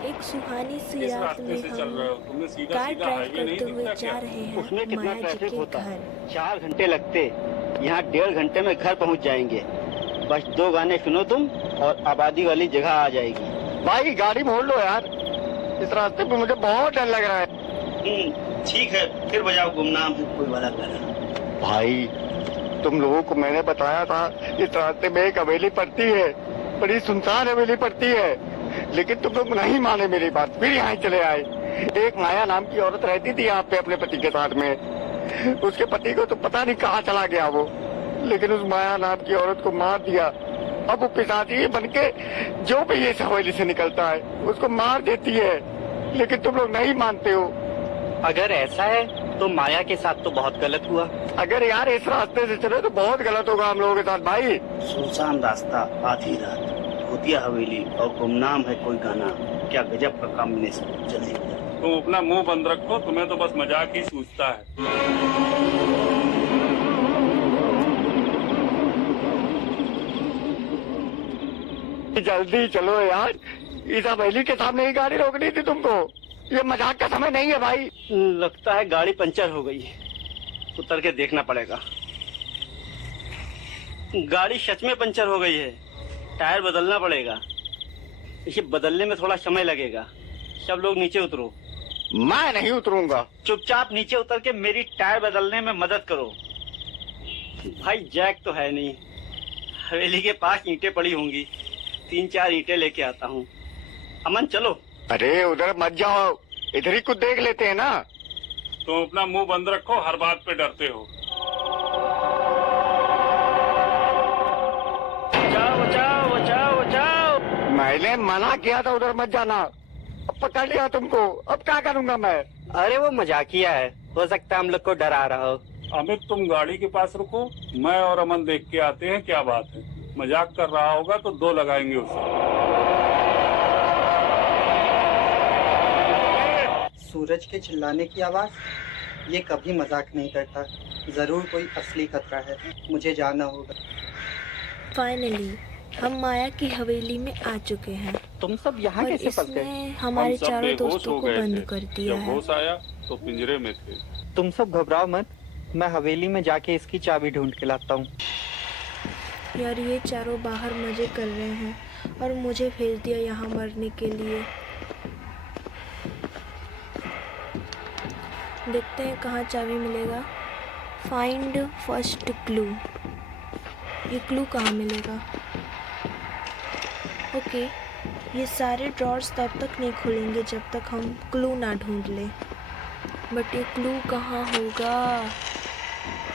एक सुहानी सी किस रात रास्ते में से चल हम रहे हो? तुम्हें सीधा कार सीधा ड्राइव हाईवे नहीं करते हुए दिखता जा क्या? रहे हैं उसमें कितना माया जी ट्रैफिक के होता है? घर। 4 घंटे लगते, यहाँ 1.5 घंटे में घर पहुँच जाएंगे। बस 2 गाने सुनो तुम और आबादी वाली जगह आ जाएगी। भाई गाड़ी मोड़ लो यार, इस रास्ते पे मुझे बहुत डर लग रहा है। ठीक है, फिर बजाओ गुमनाम है कोई वाला गाना। भाई तुम लोगों को मैंने बताया था इस रास्ते में एक हवेली पड़ती है, बड़ी सुनसान हवेली पड़ती है, लेकिन तुम लोग नहीं माने मेरी बात, फिर यहाँ चले आए। एक माया नाम की औरत रहती थी यहाँ पे अपने पति के साथ में। उसके पति को तो पता नहीं कहाँ चला गया वो, लेकिन उस माया नाम की औरत को मार दिया। अब वो पिशाची बन के जो भी इस हवेली से निकलता है उसको मार देती है, लेकिन तुम लोग नहीं मानते हो। अगर ऐसा है तो माया के साथ तो बहुत गलत हुआ। अगर यार इस रास्ते से चले तो बहुत गलत होगा हम लोगों के साथ भाई। सुनसान रास्ता, आधी रात, भूतिया हवेली और गुमनाम है कोई गाना, क्या गजब का कॉम्बिनेशन। जल्दी तुम अपना मुंह बंद रखो, तुम्हें तो बस मजाक ही सूझता है। जल्दी चलो यार, इस हवेली के सामने ही गाड़ी रोकनी थी तुमको, ये मजाक का समय नहीं है भाई। लगता है गाड़ी पंचर हो गई, उतर के देखना पड़ेगा। गाड़ी सच में पंचर हो गई है, टायर बदलना पड़ेगा। इसे बदलने में थोड़ा समय लगेगा। सब लोग नीचे उतरो। मैं नहीं उतरूंगा। चुपचाप नीचे उतर के मेरी टायर बदलने में मदद करो। भाई जैक तो है नहीं, हवेली के पास ईंटें पड़ी होंगी, 3-4 ईंटें लेके आता हूँ। अमन चलो। अरे उधर मत जाओ, इधर ही कुछ देख लेते हैं ना। तुम अपना मुंह बंद रखो, हर बात पे डरते हो। बचाओ बचाओ बचाओ बचाओ। मैंने मना किया था उधर मत जाना, अब पकड़ लिया तुमको, अब क्या करूंगा मैं। अरे वो मजाकिया है, हो सकता है हम लोग को डरा रहा हो। अमित तुम गाड़ी के पास रुको, मैं और अमन देख के आते हैं क्या बात है। मजाक कर रहा होगा तो 2 लगाएंगे उसे। सूरज के चिल्लाने की आवाज, ये कभी मजाक नहीं करता, जरूर कोई असली खतरा है, मुझे जाना होगा। फाइनली हम माया की हवेली में आ चुके हैं। तुम सब यहाँ और कैसे फंस गए? इसने हमारे हम सब चारों बेहोश दोस्तों हो को गए बंद थे। कर दिया जब है। होश आया तो पिंजरे में थे। तुम सब घबराओ मत, मैं हवेली में जाके इसकी चाबी ढूंढ के लाता हूँ। यार ये चारों बाहर मजे कर रहे हैं और मुझे भेज दिया यहाँ मरने के लिए। देखते हैं कहाँ चाबी मिलेगा। फाइंड फर्स्ट क्लू, ये क्लू कहाँ मिलेगा? ओके, ये सारे ड्रॉर्स तब तक नहीं खुलेंगे जब तक हम क्लू ना ढूंढ लें। बट ये क्लू कहाँ होगा?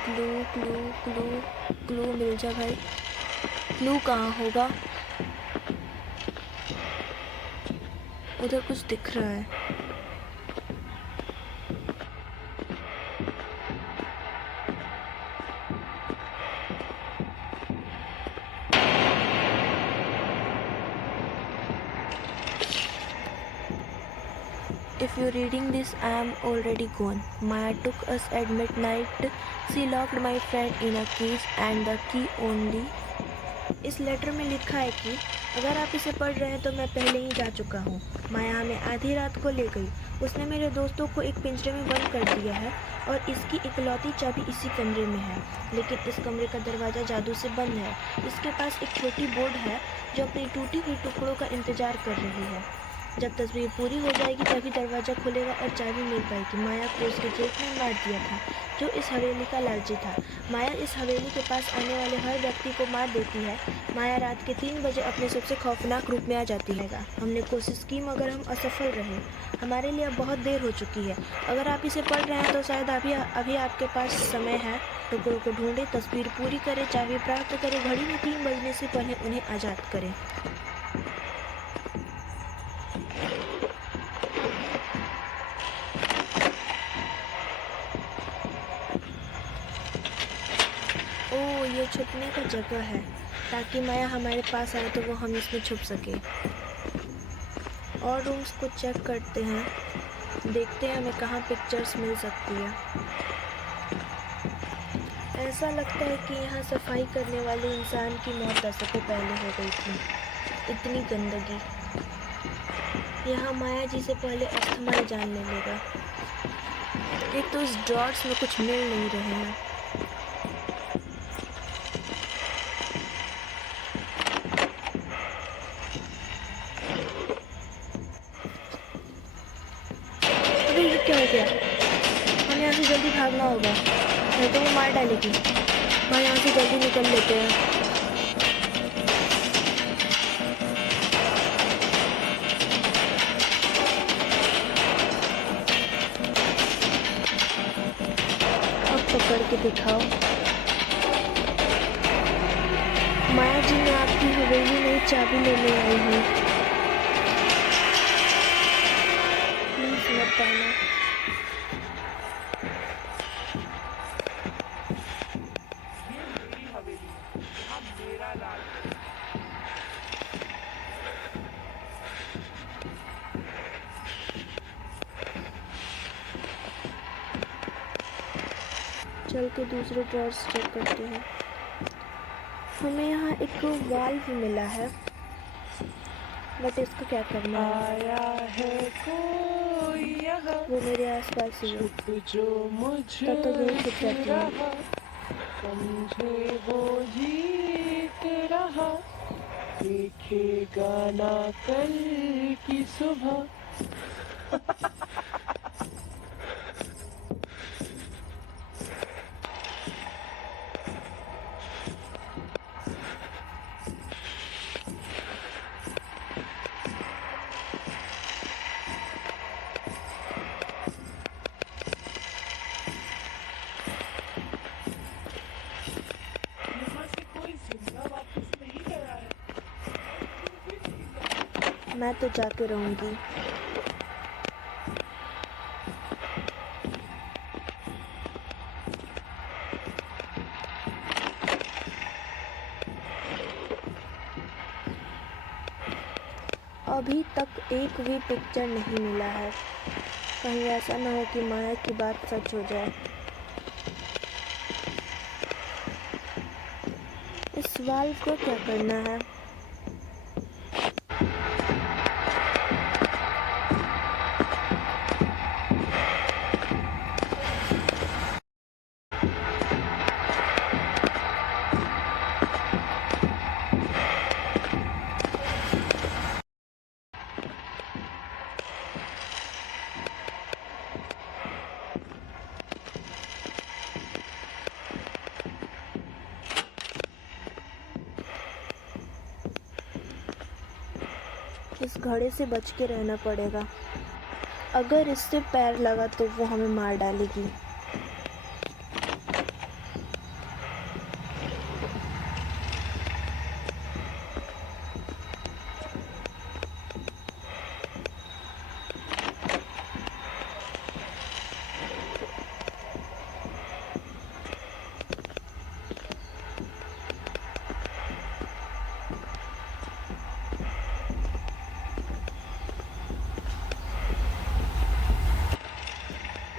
क्लू क्लू क्लू क्लू मिल जा भाई, क्लू कहाँ होगा? उधर कुछ दिख रहा है। If you're reading this, I am already gone. Maya took us at midnight. She locked my friend in a cage and the key only. इस लेटर में लिखा है कि अगर आप इसे पढ़ रहे हैं तो मैं पहले ही जा चुका हूँ। माया हमें आधी रात को ले गई। उसने मेरे दोस्तों को एक पिंजरे में बंद कर दिया है और इसकी इकलौती चाबी इसी कमरे में है, लेकिन इस कमरे का दरवाज़ा जादू से बंद है। इसके पास एक छोटी बोर्ड है जो अपनी टूटी हुई टुकड़ों का इंतज़ार कर रही है। जब तस्वीर पूरी हो जाएगी तभी दरवाज़ा खुलेगा और चाबी मिल पाएगी। माया को उसके जेब में मार दिया था जो इस हवेली का लालची था। माया इस हवेली के पास आने वाले हर व्यक्ति को मार देती है। माया रात के 3 बजे अपने सबसे खौफनाक रूप में आ जाती है। हमने कोशिश की मगर हम असफल रहे। हमारे लिए अब बहुत देर हो चुकी है। अगर आप इसे पढ़ रहे हैं तो शायद अभी आपके पास समय है। टुकड़ों को ढूंढें, तस्वीर पूरी करें, चाबी प्राप्त करें, घड़ी में 3 बजने से पहले उन्हें आज़ाद करें। ये छुपने का जगह है ताकि माया हमारे पास आए तो वो हम इसमें छुप सके। और रूम्स को चेक करते हैं, देखते हैं हमें कहाँ पिक्चर्स मिल सकती है। ऐसा लगता है कि यहाँ सफाई करने वाले इंसान की मौत दशकों पहले हो गई थी। इतनी गंदगी। यहाँ माया जी से पहले अस्थमा ही जानने लेगा। एक तो इस ड्रॉर्स में कुछ मिल नहीं रहे हैं। अबे ये क्या हो गया? हमें यहाँ से जल्दी भागना होगा, नहीं तो वो मार डालेगी। भाई यहाँ से जल्दी निकल लेते हैं। अब पकड़ के दिखाओ। माया जी, मैं आपकी हवेली में चाबी लेने आई हूँ, प्लीज मत आना। चल के दूसरे ड्रॉर्स चेक करते हैं। हमें यहाँ एक वाल्व मिला है, बट इसको क्या करना है? आया है कोई यहाँ वो मेरे आसपास ही है, जो मुझे तब तक यही छुप जाती है। रहा, समझे वो जीत रहा, देखेगा ना कल की सुबह। मैं तो जाके रहूंगी। अभी तक एक भी पिक्चर नहीं मिला है। कहीं ऐसा ना हो कि माया की बात सच हो जाए। इस वाल्व को क्या करना है? इस घड़े से बच के रहना पड़ेगा। अगर इससे पैर लगा तो वो हमें मार डालेगी।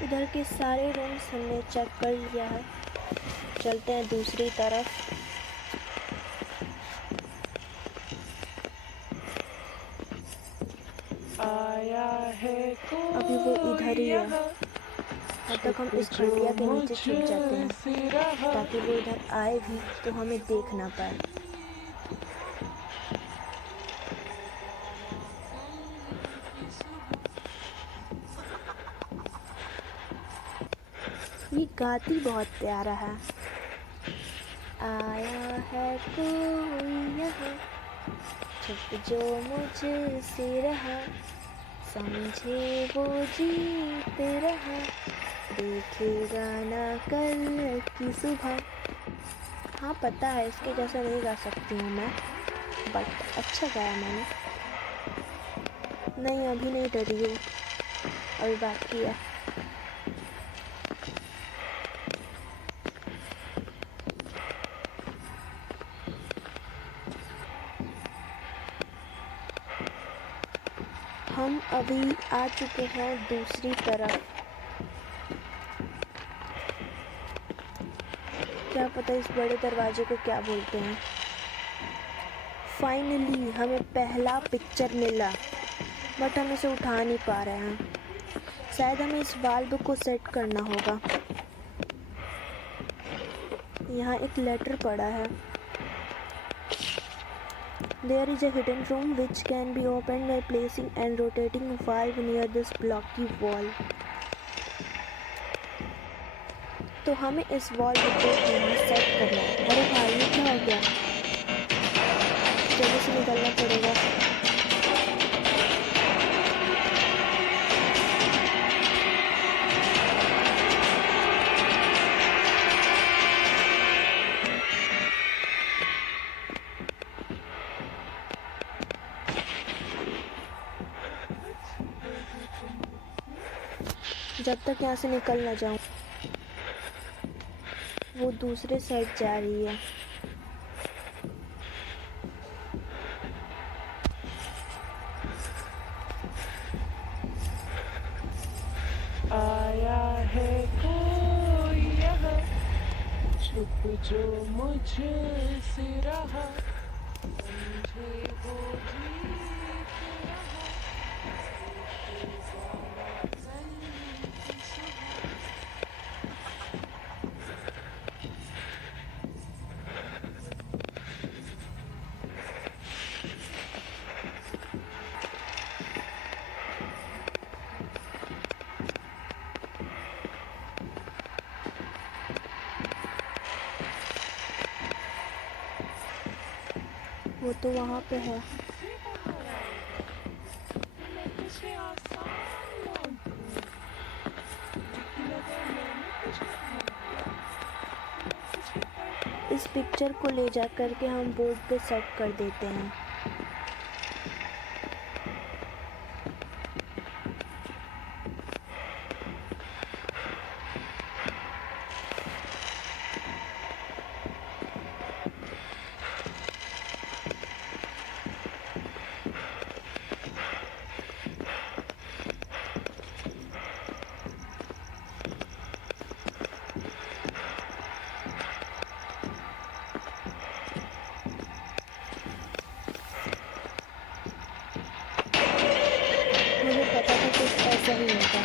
इधर के सारे रूम्स हमने चेक कर लिया है। चलते हैं दूसरी तरफ। आया है अभी वो इधर ही है। तब तक हम इस खटिया के नीचे छुप जाते हैं, ताकि वो इधर आए भी तो हमें देख ना पाए। ये गाती बहुत प्यारा है। आया है कोई यहाँ, छुप जो मुझसे रहा, समझे वो जीत रहा, देखेगा ना कल की सुबह। हाँ पता है इसके जैसा नहीं गा सकती हूँ मैं, बट अच्छा गाया मैंने। नहीं अभी नहीं डरी हूँ, अभी बाकी है। हम अभी आ चुके हैं दूसरी तरफ। क्या पता इस बड़े दरवाजे को क्या बोलते हैं। फाइनली हमें पहला पिक्चर मिला। बट हम इसे उठा नहीं पा रहे हैं। शायद हमें इस वाल्व को सेट करना होगा। यहाँ एक लेटर पड़ा है। There is a hidden room which can be opened by placing and rotating a valve near this blocky wall. तो हमें इस वाल्व को यहाँ सेट करना है। अरे भाई ये क्या हो गया? जल्दी से निकलना पड़ेगा। जब तक यहाँ से निकल ना जाऊँ। वो दूसरे साइड जा रही है। आया है कोई यहाँ, छुप जो मुझसे रहा, समझे वो जीत रहा। वो तो वहाँ पे है। इस पिक्चर को ले जा करके हम बोर्ड पे सेट कर देते हैं। मुझे पता था कुछ ऐसा ही होगा।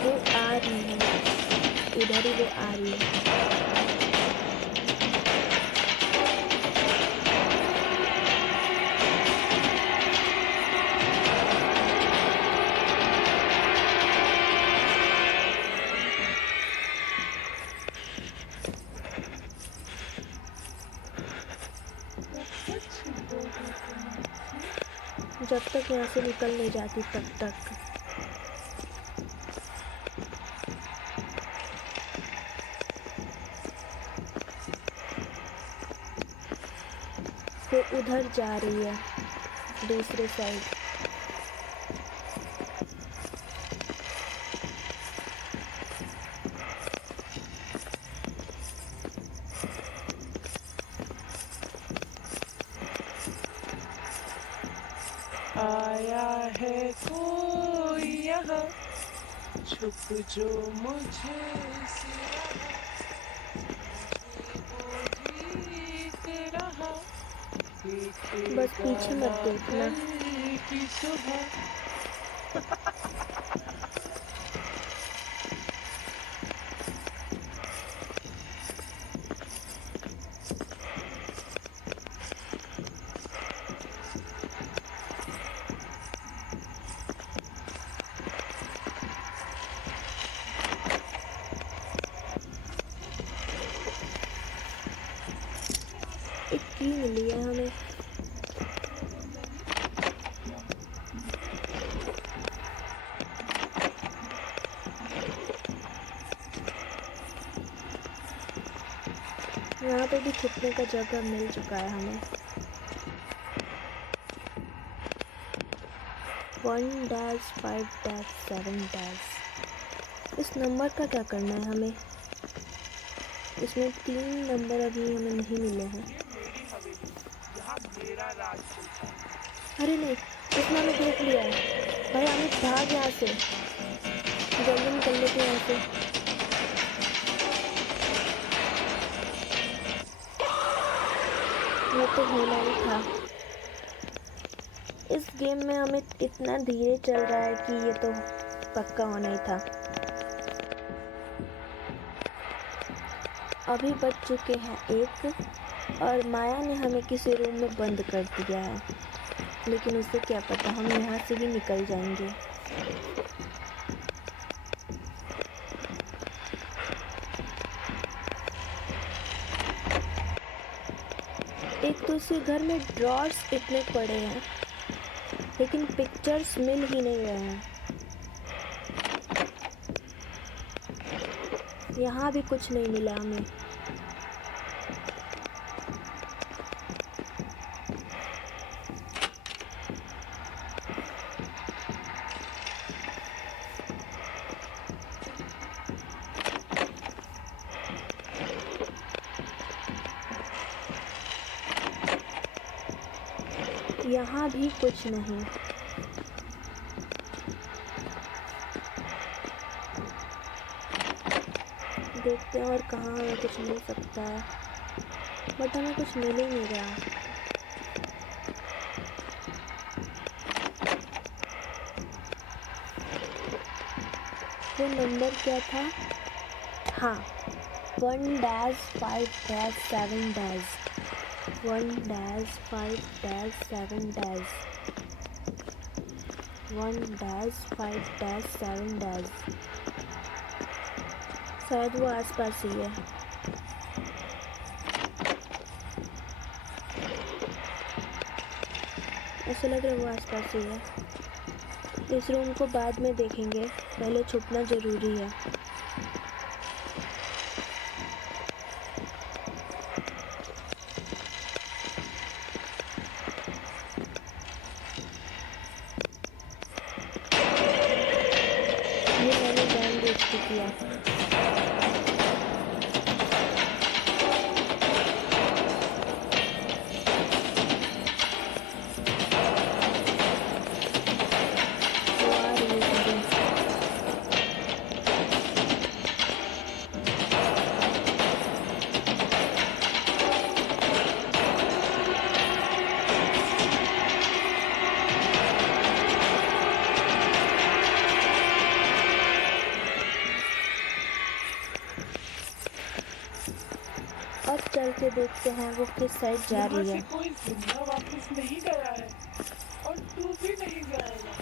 वो आ रही है, इधर ही वो आ रही है। जब तक यहाँ से निकल नहीं जाती तब तक। वो उधर जा रही है, दूसरे साइड। आया है कोई यहाँ, छुप जो मुझसे रहा, वो जीत रहा। बस पीछे मत देखना। कल की सुबह एक की मिली है हमें। यहाँ पे भी छुपने का जगह मिल चुका है हमें। 1-5-7-। इस नंबर का क्या करना है हमें? इसमें 3 नंबर अभी हमें नहीं मिले हैं। ये मेरी हवेली, यहाँ मेरा राज चलता है। अरे नहीं, उसने हमें देख लिया है। भाई अमित भाग यहाँ से, जल्दी निकल लेते हैं यहाँ से। ये तो होना ही था। इस गेम में हमें इतना धीरे चल रहा है कि ये तो पक्का होना ही था। अभी बज चुके हैं 1 और माया ने हमें किसी रूम में बंद कर दिया है, लेकिन उसे क्या पता हम यहाँ से भी निकल जाएंगे। एक तो इसके घर में ड्रॉर्स इतने पड़े हैं, लेकिन पिक्चर्स मिल ही नहीं रहे हैं। यहाँ भी कुछ नहीं मिला हमें। यहाँ भी कुछ नहीं। देखते हैं और कहाँ हमें कुछ मिल सकता है, बट हमें कुछ मिल ही नहीं रहा। वो नंबर क्या था? हाँ, 1-5-7-। 1-5-7-। 1-5-7। शायद वो आसपास ही है। ऐसा लग रहा है वो आसपास ही है। इस रूम को बाद में देखेंगे, पहले छुपना जरूरी है। ये मैंने जानबूझ के किया। वो आ रही है मुझे। अब चल के देखते हैं वो किस साइड जा यहाँ रही से है। कोई जिंदा वापस नहीं गया है और तू भी नहीं जाएगा।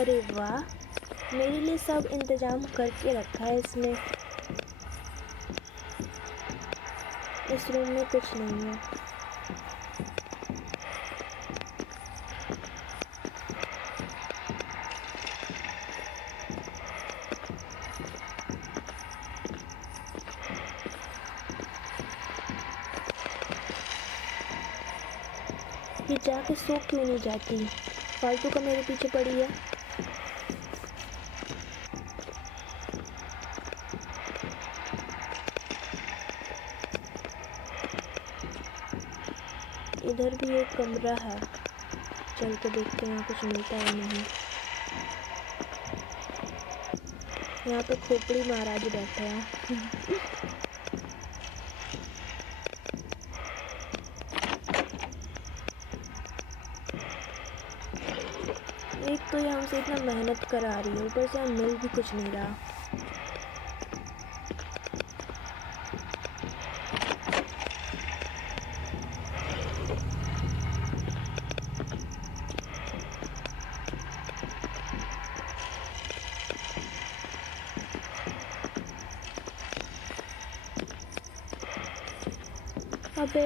अरे वाह, मेरे लिए सब इंतजाम करके रखा है इसने। इस रूम में कुछ नहीं है। ये जाके सो क्यों नहीं जाती? फालतू का मेरे पीछे पड़ी है। इधर भी एक कमरा है, चल के देखते हैं यहाँ कुछ मिलता है नहीं। यहाँ पे खोपड़ी महाराज बैठे हैं। एक तो ये हमसे इतना मेहनत करा रही है, ऊपर से हम मिल भी कुछ नहीं रहा। अबे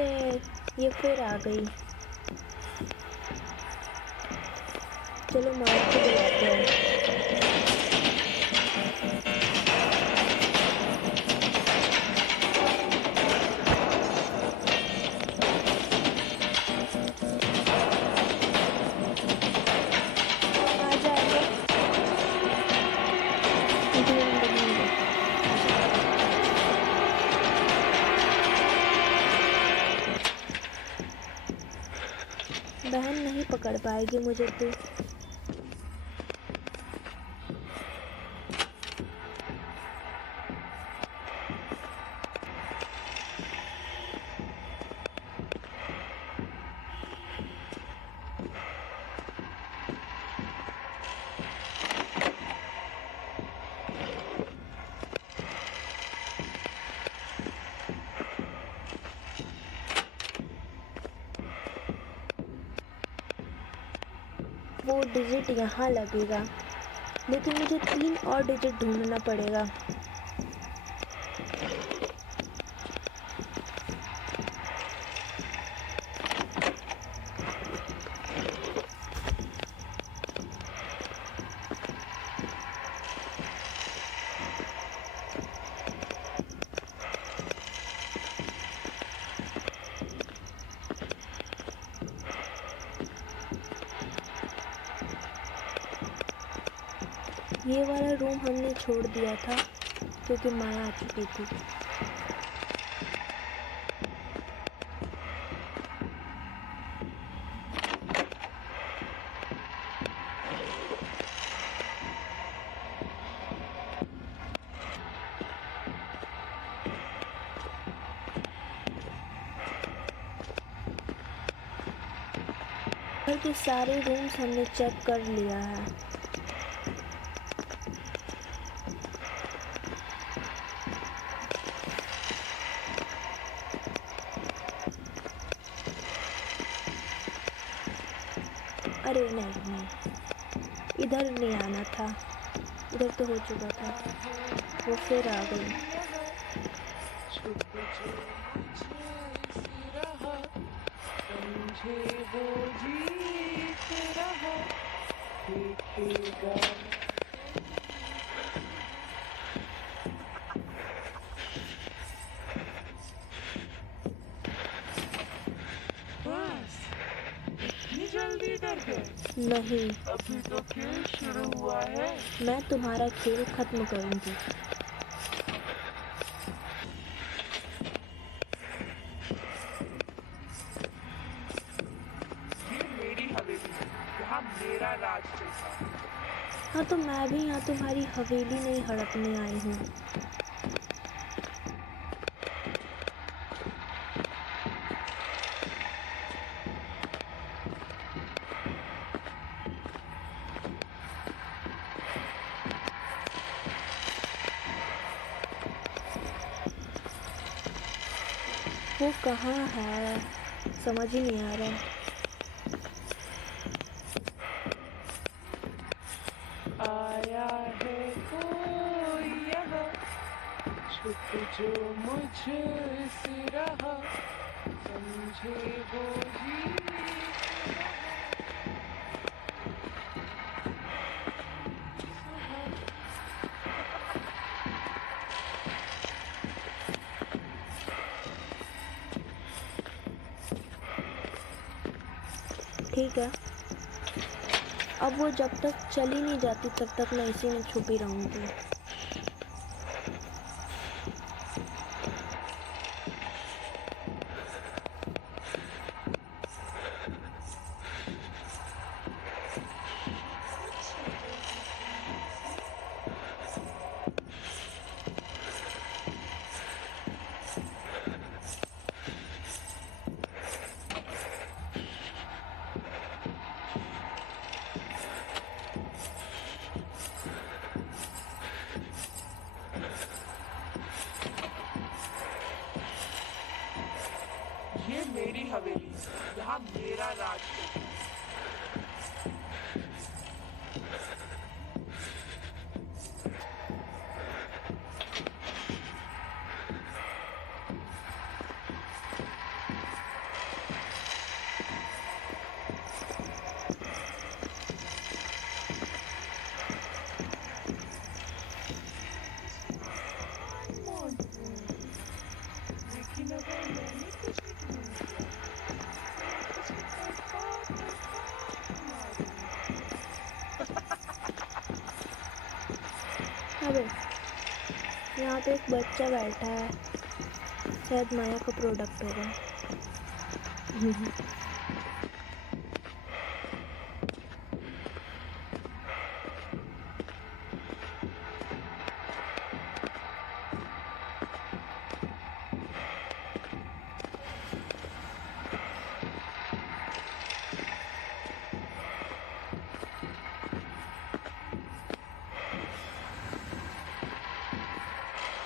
ये फिर आ गई। चलो माया को बुलाते हैं। आ जा आ जा। ढूंढ ढूंढ। आ जा। बहन नहीं पकड़ पाएगी मुझे तू। वो डिजिट यहाँ लगेगा, लेकिन मुझे 3 और डिजिट ढूंढना पड़ेगा। ये वाला रूम हमने छोड़ दिया था क्योंकि माया आ चुकी थी। घर के सारे रूम्स हमने चेक कर लिया है। अरे नहीं, इधर नहीं आना था, इधर तो हो चुका था। वो फिर आ गई। छुप जो मुझसे रहा, समझे वो जीत रहा, देखेगा बस। इतनी जल्दी डर गए? नहीं, अभी तो खेल शुरू हुआ है। मैं तुम्हारा खेल खत्म करूंगी। ये मेरी हवेली है, यहाँ मेरा राज चलता है। हाँ तो मैं भी यहाँ तुम्हारी हवेली नहीं हड़पने आई हूँ। वो कहाँ है, समझ ही नहीं आ रहा। आया है कोई यहाँ, छुप जो मुझसे रहा, समझे वो जीत रहा। ठीक है, अब वो जब तक चली नहीं जाती तब तक मैं इसी में छुपी रहूंगी। यहाँ पे एक बच्चा बैठा है, शायद माया का प्रोडक्ट होगा।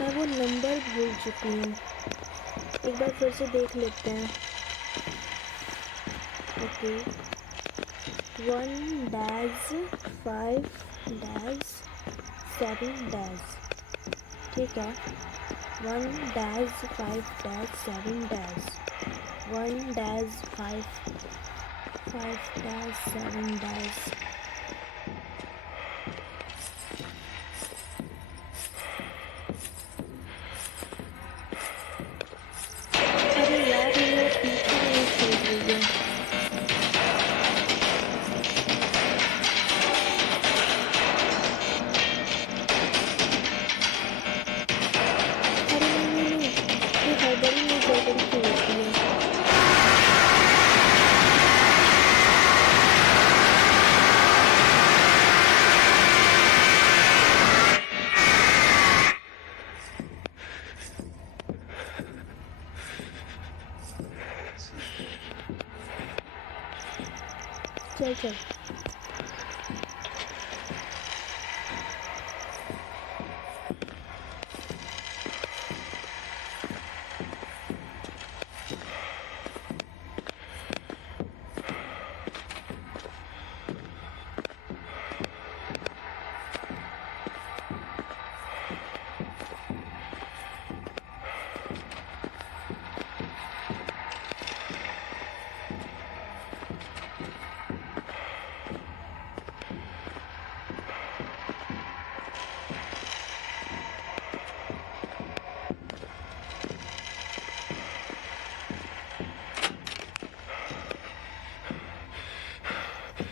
मैं वो नंबर भूल चुकी हूँ, एक बार फिर से देख लेते हैं। ओके, 1-5-7-, ठीक है। 1-5-7-, 1-5-5-7। अरे यार, ये मेरा पीछे नहीं चल रही है। अरे नहीं, ये हड़बड़ी नहीं गड़बड़ी क्यों होती है? चल चल।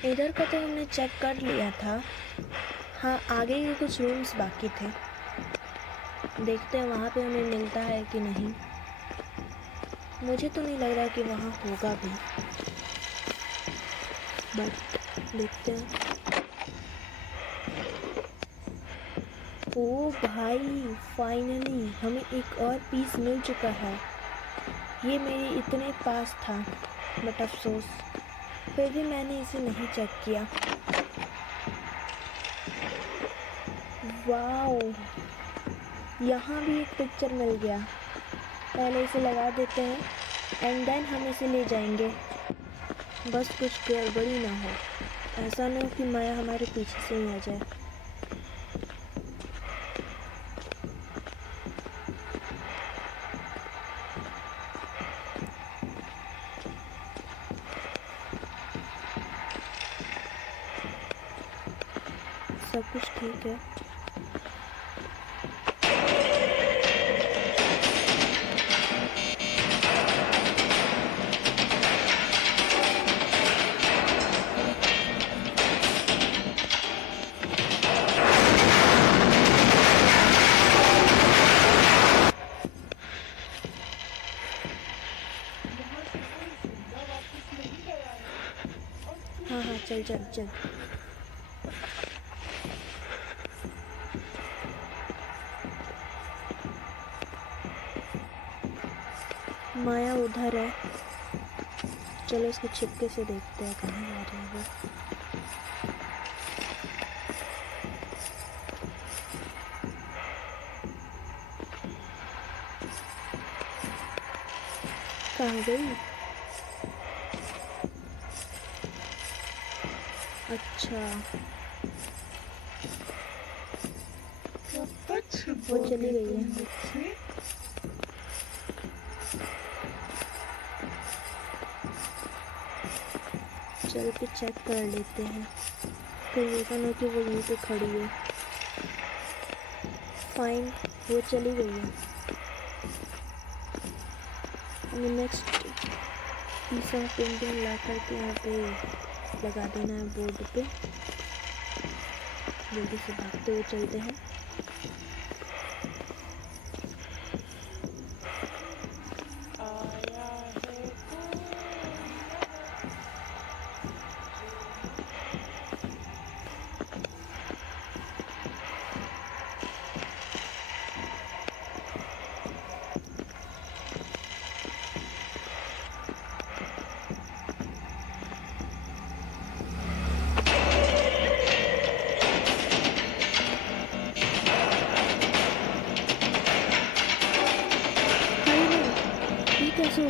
इधर का तो हमने चेक कर लिया था। हाँ, आगे के कुछ रूम्स बाकी थे, देखते हैं वहाँ पे हमें मिलता है कि नहीं। मुझे तो नहीं लग रहा कि वहाँ होगा भी, बट देखते हैं। ओ भाई, फाइनली हमें एक और पीस मिल चुका है। ये मेरे इतने पास था, बट अफसोस फिर भी मैंने इसे नहीं चेक किया। वाओ, यहाँ भी एक पिक्चर मिल गया। पहले इसे लगा देते हैं एंड देन हम इसे ले जाएंगे। बस कुछ गड़बड़ी ना हो, ऐसा ना हो कि माया हमारे पीछे से ही आ जाए। सब कुछ ठीक है। यहाँ से कोई जिंदा वापस नहीं गया है और तू हाँ हाँ, चल चल चल। माया उधर है, चलो इसके छिपके से देखते हैं कहाँ जा रही है वो। कहाँ गई? अच्छा, वो चली गई है। मुझसे चल के चेक कर लेते हैं, कहीं ऐसा ना कि वो यहीं पे खड़ी है। फाइन, वो चली गई है। हमें नेक्स्ट पीस ऑफ पेंटिंग ला करके यहाँ पे लगा देना है बोर्ड पे। जल्दी से भागते हुए चलते हैं।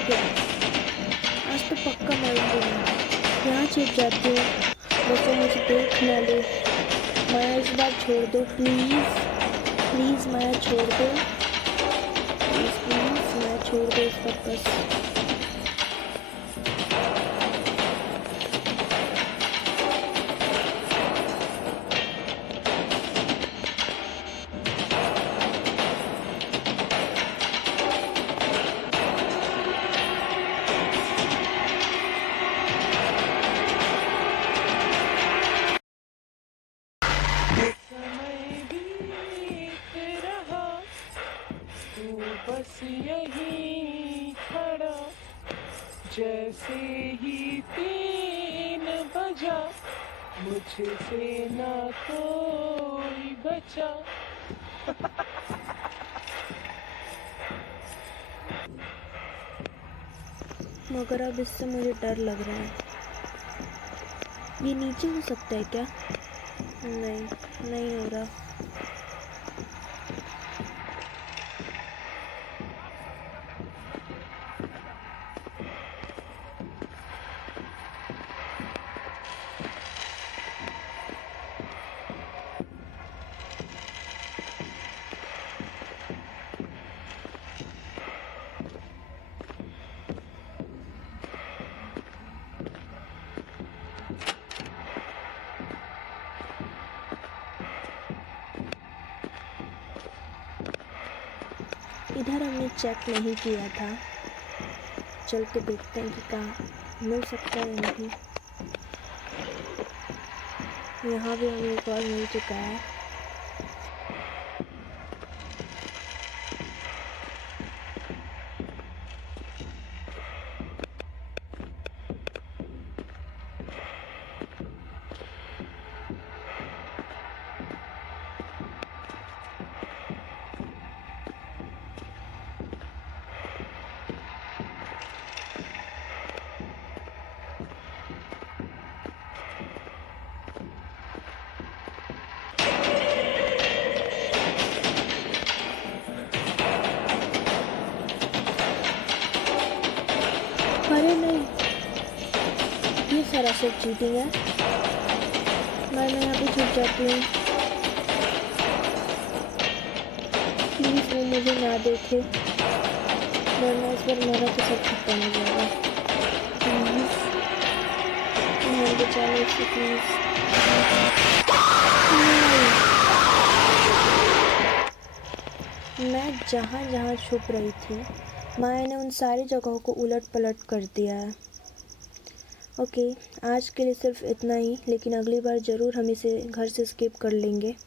गया। आज तो पक्का मरूंगी मैं। यहाँ छिप जाती हूँ, बस वो मुझे देख ना ले। माया इस बार छोड़ दो प्लीज़, प्लीज़ माया छोड़ दो, प्लीज़ प्लीज़ माया छोड़ दो इस बार बस। समय बीत रहा, तू बस यहीं खड़ा। जैसे ही 3 बजा, मुझसे ना कोई बचा। मगर अब इससे मुझे डर लग रहा है। ये नीचे हो सकता है क्या? नहीं, नहीं हो रहा। इधर हमने चेक नहीं किया था, चल के देखते हैं कि कहाँ मिल सकता है या नहीं। यहाँ भी हमें एक और मिल चुका है। अरे नहीं, ये सरासर चीटिंग है। मैं यहाँ पे छुप जाती हूँ, प्लीज़ वो मुझे ना देखे, वरना इस बार मेरा तो सब खत्म हो जाएगा। प्लीज़ मैं बचा लो इससे प्लीज़। मैं जहाँ जहाँ छुप रही थी, माया ने उन सारी जगहों को उलट पलट कर दिया है। ओके, आज के लिए सिर्फ इतना ही, लेकिन अगली बार ज़रूर हम इसे घर से स्किप कर लेंगे।